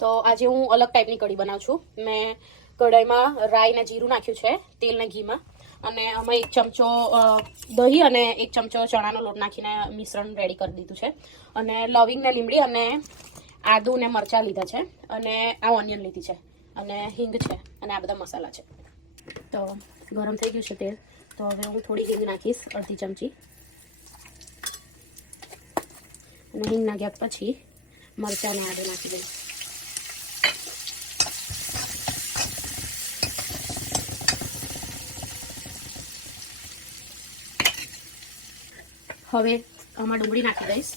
તો આજે હું અલગ ટાઈપની કઢી બનાવું છું. મેં કઢાઈમાં રાઈ ને જીરું નાખ્યું છે તેલ ને ઘીમાં, અને આમાં 1 ચમચો દહીં અને 1 ચમચો ચણાનો લોટ નાખીને મિશ્રણ રેડી કરી દીધું છે. અને લવિંગ ને લીમડી અને આદુ ને મરચાં લીધા છે, અને આ ઓનિયન લીધી છે, અને હિંગ છે, અને આ બધા મસાલા છે. તો ગરમ થઈ ગયું છે તેલ, તો હવે હું થોડી હિંગ નાખીશ, અડધી ચમચી. અને હિંગ નાખ્યા પછી મરચાં અને આદુ નાખી દઈશ. હવે આમાં ડુંગળી નાખી દઈશ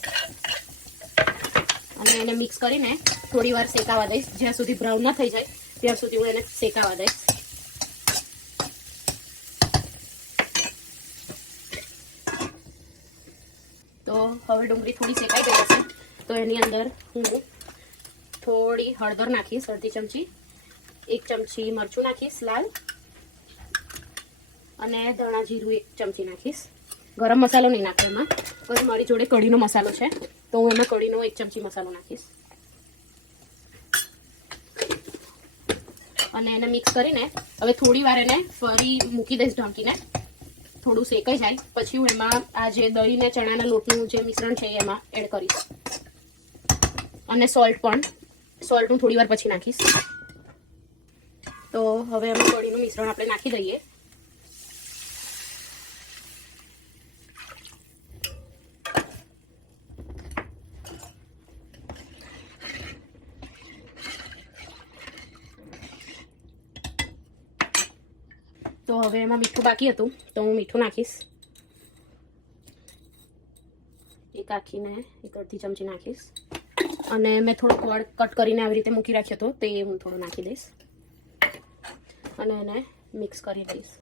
અને એને મિક્સ કરીને થોડી વાર શેકાવા દઈશ. જ્યાં સુધી બ્રાઉન ના થઈ જાય ત્યાં સુધી હું એને શેકાવા દઈશ. તો હવે ડુંગળી થોડી શેકાઈ ગઈ હશે, તો એની અંદર હું થોડી હળદર નાખીશ, અડધી ચમચી. 1 ચમચી મરચું નાખીશ લાલ, અને ધાણા જીરું 1 ચમચી નાખીશ. ગરમ મસાલો નહીં નાખો એમાં, પણ મારી જોડે કઢીનો મસાલો છે તો હું એમાં કઢીનો 1 ચમચી મસાલો નાખીશ. અને એને મિક્સ કરીને હવે થોડી વાર એને ફરી મૂકી દઈશ ઢાંકીને. થોડું શેકાઈ જાય પછી હું એમાં આ જે દહીં ને ચણાના લોટનું જે મિશ્રણ છે એમાં એડ કરીશ. અને સોલ્ટ હું થોડી વાર પછી નાખીશ. તો હવે એમાં કઢીનું મિશ્રણ આપણે નાખી દઈએ. તો હવે એમાં મીઠું બાકી હતું તો હું મીઠું નાખીશ. 1 આખીને 1 અડધી ચમચી નાખીશ. અને મેં થોડો ગોળ કટ કરીને આવી રીતે મૂકી રાખ્યો હતો તે હું થોડો નાખી દઈશ, અને એને મિક્સ કરી દઈશ.